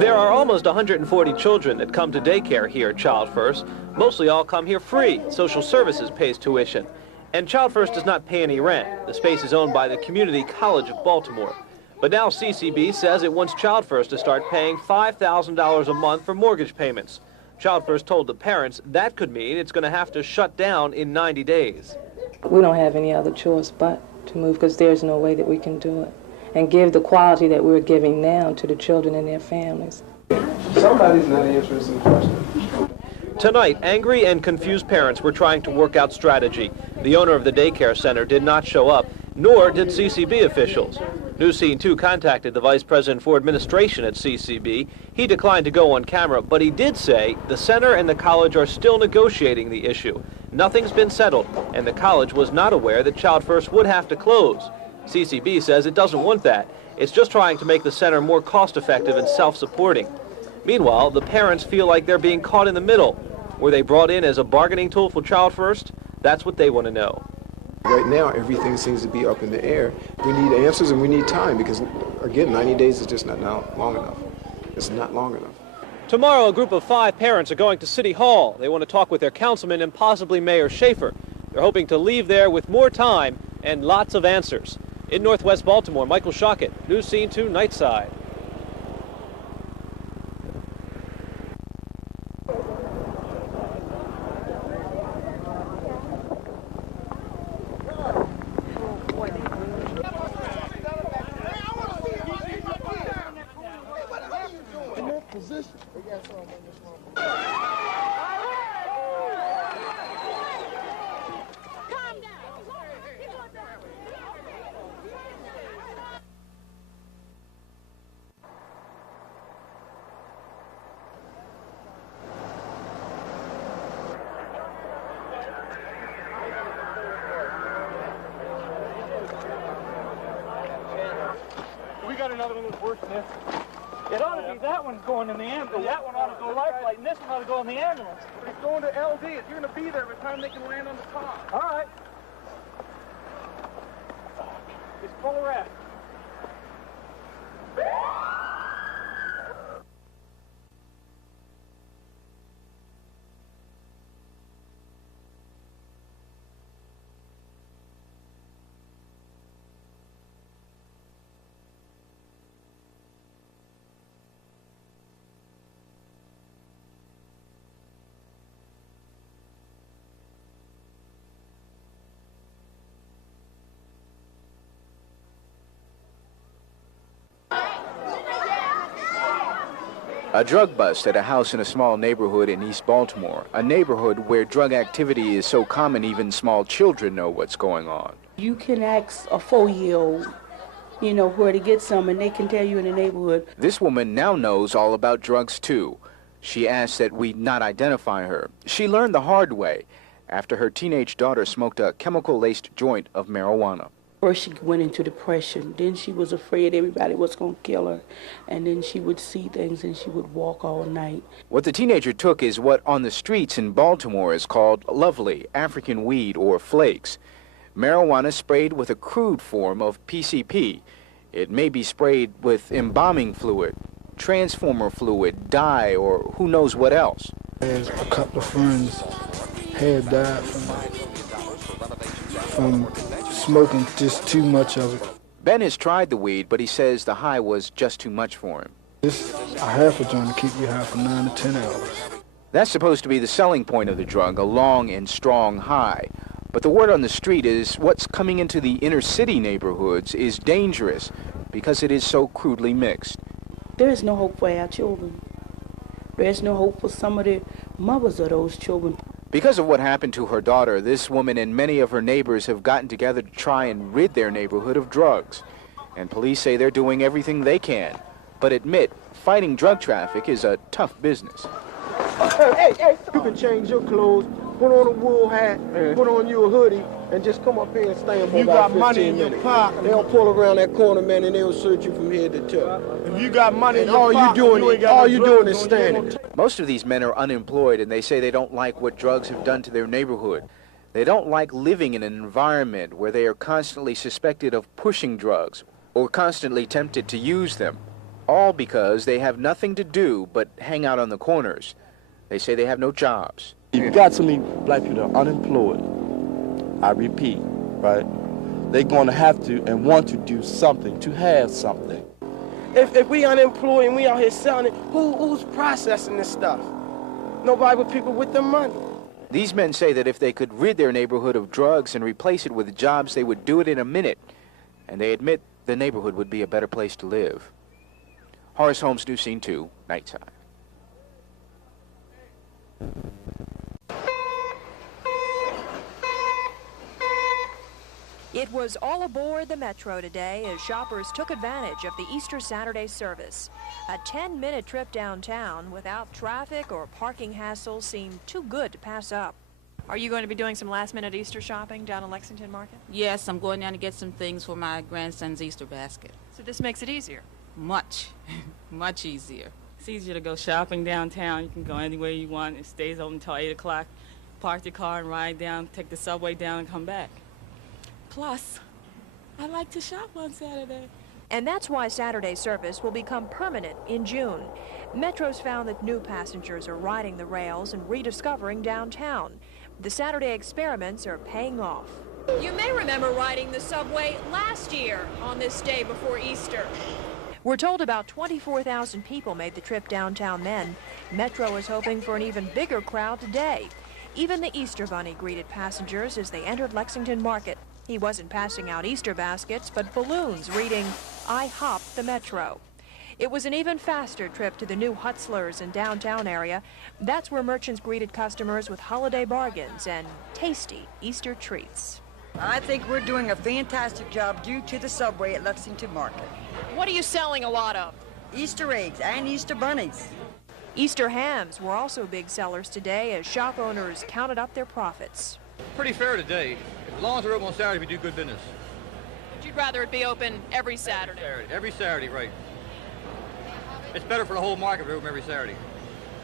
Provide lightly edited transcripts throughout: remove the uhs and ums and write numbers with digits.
There are almost 140 children that come to daycare here at Child First. Mostly all come here free. Social Services pays tuition. And Child First does not pay any rent. The space is owned by the Community College of Baltimore. But now CCB says it wants Child First to start paying $5,000 a month for mortgage payments. Child First told the parents that could mean it's going to have to shut down in 90 days. We don't have any other choice but to move because there's no way that we can do it and give the quality that we're giving now to the children and their families. Somebody's not answering some questions. Tonight, angry and confused parents were trying to work out strategy. The owner of the daycare center did not show up, nor did CCB officials. News Scene 2 contacted the vice president for administration at CCB. He declined to go on camera, but he did say the center and the college are still negotiating the issue. Nothing's been settled, and the college was not aware that Child First would have to close. CCB says it doesn't want that. It's just trying to make the center more cost-effective and self-supporting. Meanwhile, the parents feel like they're being caught in the middle. Were they brought in as a bargaining tool for Child First? That's what they want to know. Right now, everything seems to be up in the air. We need answers and we need time because, again, 90 days is just not long enough. It's not long enough. Tomorrow, a group of 5 parents are going to City Hall. They want to talk with their councilman and possibly Mayor Schaefer. They're hoping to leave there with more time and lots of answers. In Northwest Baltimore, Michael Shockett, News Scene 2 Nightside. We got another one that's worse than this. It ought to be that one's going in the ambulance. That one ought to go lifeline, and this one ought to go in the ambulance. But it's going to LD. You're going to be there by the time they can land on the top. All right. It's full of rats. A drug bust at a house in a small neighborhood in East Baltimore, a neighborhood where drug activity is so common even small children know what's going on. You can ask a 4-year-old, where to get some, and they can tell you in the neighborhood. This woman now knows all about drugs, too. She asked that we not identify her. She learned the hard way after her teenage daughter smoked a chemical-laced joint of marijuana. First she went into depression, then she was afraid everybody was going to kill her, and then she would see things and she would walk all night. What the teenager took is what on the streets in Baltimore is called lovely African weed or flakes. Marijuana sprayed with a crude form of PCP. It may be sprayed with embalming fluid, transformer fluid, dye, or who knows what else. There's a couple of friends had died from smoking just too much of it. Ben has tried the weed, but he says the high was just too much for him. It's a half a joint to keep you high for 9 to 10 hours. That's supposed to be the selling point of the drug, a long and strong high. But the word on the street is what's coming into the inner city neighborhoods is dangerous because it is so crudely mixed. There is no hope for our children. There is no hope for some of the mothers of those children. Because of what happened to her daughter, this woman and many of her neighbors have gotten together to try and rid their neighborhood of drugs. And police say they're doing everything they can, but admit fighting drug traffic is a tough business. Hey, you can change your clothes, put on a wool hat, put on you a hoodie, and just come up here and stand for about 15 minutes. You got money in your pocket. They'll pull around that corner, man, and they'll search you from head to toe. If you got money in your pocket, all you doing is standing. Most of these men are unemployed, and they say they don't like what drugs have done to their neighborhood. They don't like living in an environment where they are constantly suspected of pushing drugs or constantly tempted to use them, all because they have nothing to do but hang out on the corners. They say they have no jobs. You've got so many black people that are unemployed. I repeat, right? They're going to have to and want to do something, to have something. If we unemployed and we out here selling it, who's processing this stuff? Nobody but people with the money. These men say that if they could rid their neighborhood of drugs and replace it with jobs, they would do it in a minute. And they admit the neighborhood would be a better place to live. Horace Holmes, News Scene 2, nighttime. It was all aboard the Metro today as shoppers took advantage of the Easter Saturday service. A 10-minute trip downtown without traffic or parking hassles seemed too good to pass up. Are you going to be doing some last-minute Easter shopping down in Lexington Market? Yes, I'm going down to get some things for my grandson's Easter basket. So this makes it easier? Much, much easier. It's easier to go shopping downtown. You can go anywhere you want. It stays open until 8 o'clock. Park the car and ride down, take the subway down and come back. Plus, I like to shop on Saturday. And that's why Saturday service will become permanent in June. Metro's found that new passengers are riding the rails and rediscovering downtown. The Saturday experiments are paying off. You may remember riding the subway last year on this day before Easter. We're told about 24,000 people made the trip downtown then. Metro is hoping for an even bigger crowd today. Even the Easter Bunny greeted passengers as they entered Lexington Market. He wasn't passing out Easter baskets, but balloons reading, "I hopped the Metro." It was an even faster trip to the new Hutzler's in downtown area. That's where merchants greeted customers with holiday bargains and tasty Easter treats. I think we're doing a fantastic job due to the subway at Lexington Market. What are you selling a lot of? Easter eggs and Easter bunnies. Easter hams were also big sellers today as shop owners counted up their profits. Pretty fair today. As long as we're open on Saturday, we do good business. But you'd rather it be open every Saturday? Every Saturday, right. It's better for the whole market if we're open every Saturday.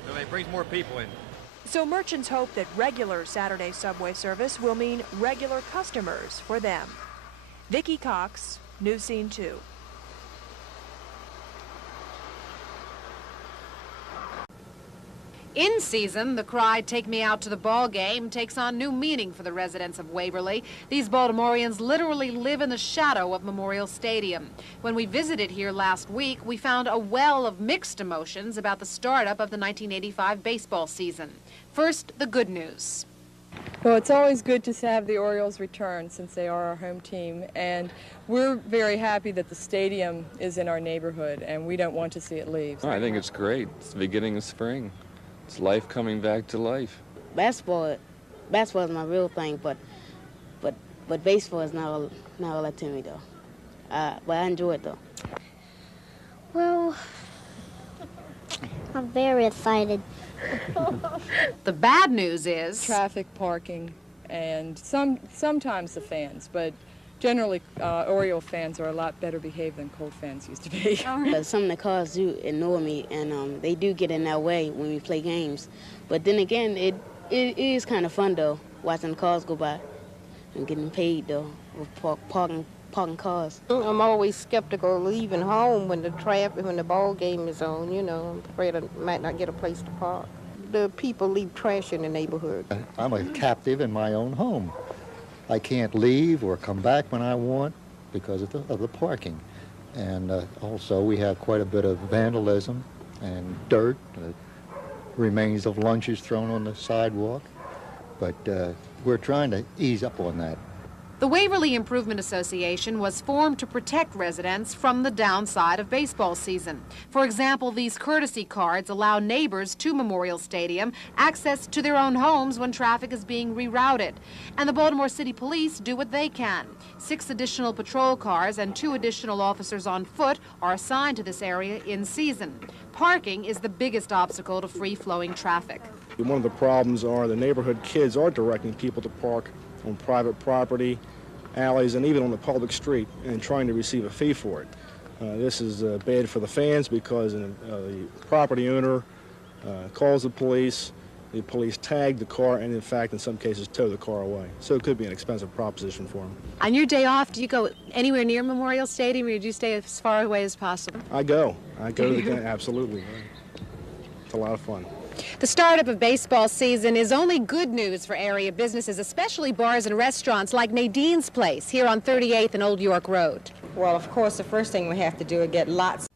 I mean, it brings more people in. So merchants hope that regular Saturday subway service will mean regular customers for them. Vicki Cox, News Scene 2. In season, the cry, "Take me out to the ball game," takes on new meaning for the residents of Waverly. These Baltimoreans literally live in the shadow of Memorial Stadium. When we visited here last week, we found a well of mixed emotions about the startup of the 1985 baseball season. First, the good news. Well, it's always good to have the Orioles return since they are our home team, and we're very happy that the stadium is in our neighborhood, and we don't want to see it leave. I think it's great. It's the beginning of spring. It's life coming back to life. Basketball is my real thing, but baseball is not all that to me though. But I enjoy it though. Well, I'm very excited. The bad news is traffic, parking, and sometimes the fans, but generally Oriole fans are a lot better behaved than Colt fans used to be. Some of the cars do annoy me, and they do get in our way when we play games. But then again, it is kind of fun though, watching the cars go by and getting paid though with parking cars. I'm always skeptical leaving home when the ball game is on. You know, I'm afraid I might not get a place to park. The people leave trash in the neighborhood. I'm a captive in my own home. I can't leave or come back when I want because of the parking. And also we have quite a bit of vandalism and dirt, remains of lunches thrown on the sidewalk. But we're trying to ease up on that. The Waverly Improvement Association was formed to protect residents from the downside of baseball season. For example, these courtesy cards allow neighbors to Memorial Stadium access to their own homes when traffic is being rerouted. And the Baltimore City Police do what they can. 6 additional patrol cars and 2 additional officers on foot are assigned to this area in season. Parking is the biggest obstacle to free-flowing traffic. One of the problems are the neighborhood kids are directing people to park on private property, alleys, and even on the public street, and trying to receive a fee for it. This is bad for the fans because the property owner calls the police, the police tag the car and, in fact, in some cases, tow the car away. So it could be an expensive proposition for them. On your day off, do you go anywhere near Memorial Stadium, or do you stay as far away as possible? I go to the game, absolutely. It's a lot of fun. The startup of baseball season is only good news for area businesses, especially bars and restaurants like Nadine's Place here on 38th and Old York Road. Well, of course, the first thing we have to do is get lots.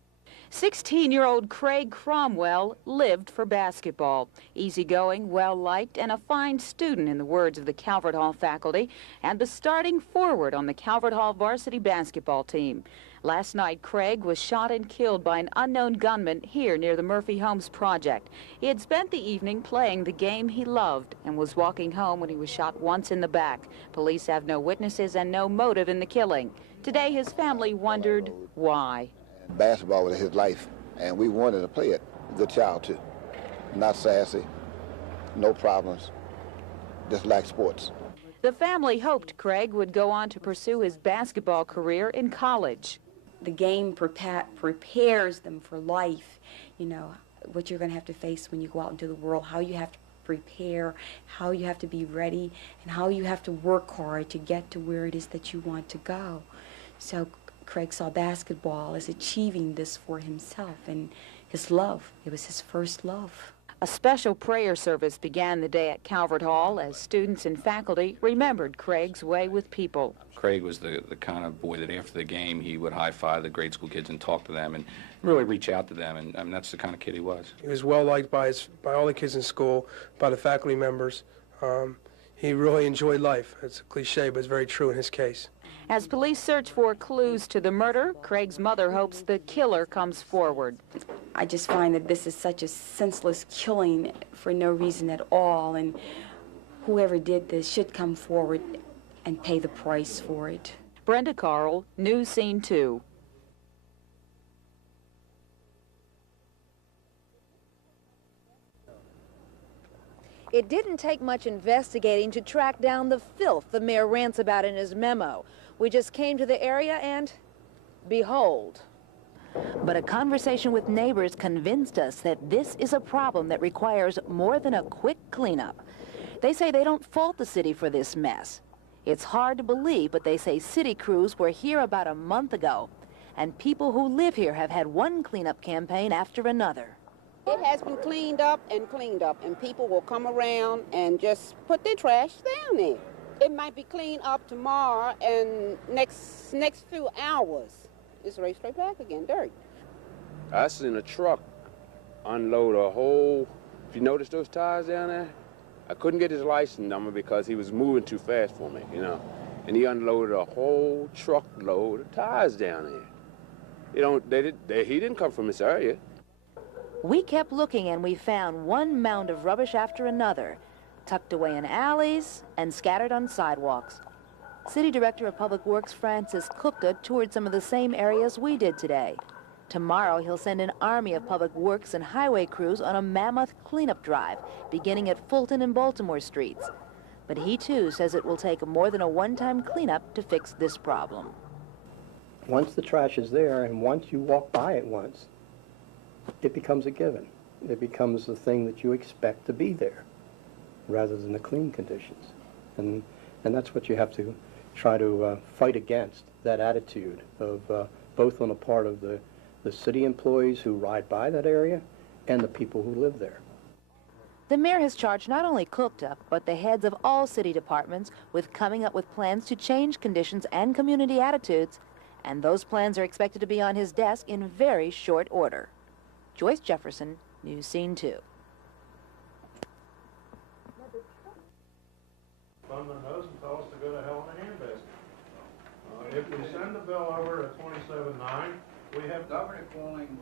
16-year-old Craig Cromwell lived for basketball. Easygoing, well-liked, and a fine student in the words of the Calvert Hall faculty, and the starting forward on the Calvert Hall varsity basketball team. Last night, Craig was shot and killed by an unknown gunman here near the Murphy Homes project. He had spent the evening playing the game he loved and was walking home when he was shot once in the back. Police have no witnesses and no motive in the killing. Today, his family wondered why. Basketball was his life, and we wanted to play it. Good child, too. Not sassy, no problems, just like sports. The family hoped Craig would go on to pursue his basketball career in college. The game prepares them for life, you know, what you're going to have to face when you go out into the world, how you have to prepare, how you have to be ready, and how you have to work hard to get to where it is that you want to go. So Craig saw basketball as achieving this for himself and his love. It was his first love. A special prayer service began the day at Calvert Hall as students and faculty remembered Craig's way with people. Craig was the kind of boy that after the game he would high-five the grade school kids and talk to them and really reach out to them, and I mean, that's the kind of kid he was. He was well-liked by all the kids in school, by the faculty members. He really enjoyed life. It's a cliche, but it's very true in his case. As police search for clues to the murder, Craig's mother hopes the killer comes forward. I just find that this is such a senseless killing for no reason at all, and whoever did this should come forward and pay the price for it. Brenda Carl, News Scene 2. It didn't take much investigating to track down the filth the mayor rants about in his memo. We just came to the area and, behold. But a conversation with neighbors convinced us that this is a problem that requires more than a quick cleanup. They say they don't fault the city for this mess. It's hard to believe, but they say city crews were here about a month ago, and people who live here have had one cleanup campaign after another. It has been cleaned up, and people will come around and just put their trash down there. It might be cleaned up tomorrow, and next few hours, it's right straight back again, dirt. I seen a truck unload a whole, if you notice those tires down there, I couldn't get his license number because he was moving too fast for me, you know. And he unloaded a whole truckload of tires down there. You know, he didn't come from this area. We kept looking and we found one mound of rubbish after another, tucked away in alleys and scattered on sidewalks. City Director of Public Works Francis Kupta toured some of the same areas we did today. Tomorrow he'll send an army of public works and highway crews on a mammoth cleanup drive, beginning at Fulton and Baltimore streets. But he too says it will take more than a one-time cleanup to fix this problem. Once the trash is there and once you walk by it once, it becomes a given. It becomes the thing that you expect to be there rather than the clean conditions. And that's what you have to try to fight against, that attitude of both on the part of the city employees who ride by that area and the people who live there. The mayor has charged not only Kupta, but the heads of all city departments with coming up with plans to change conditions and community attitudes, and those plans are expected to be on his desk in very short order. Joyce Jefferson, News Scene 2. Thumb their nose and tell us to go to hell in a handbasket. If we send the bill over at 27.9, we have Governor calling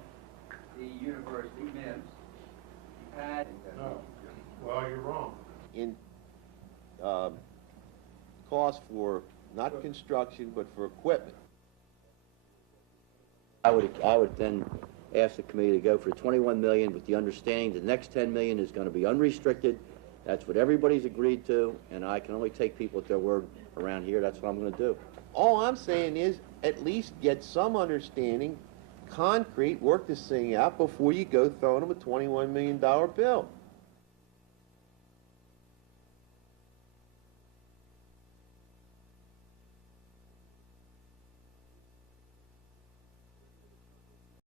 the university MIBS. No. Well, you're wrong. In cost for not construction but for equipment. I would then ask the committee to go for $21 million with the understanding the next $10 million is going to be unrestricted. That's what everybody's agreed to, and I can only take people at their word around here. That's what I'm going to do. All I'm saying is at least get some understanding, concrete, work this thing out before you go throwing them a $21 million bill.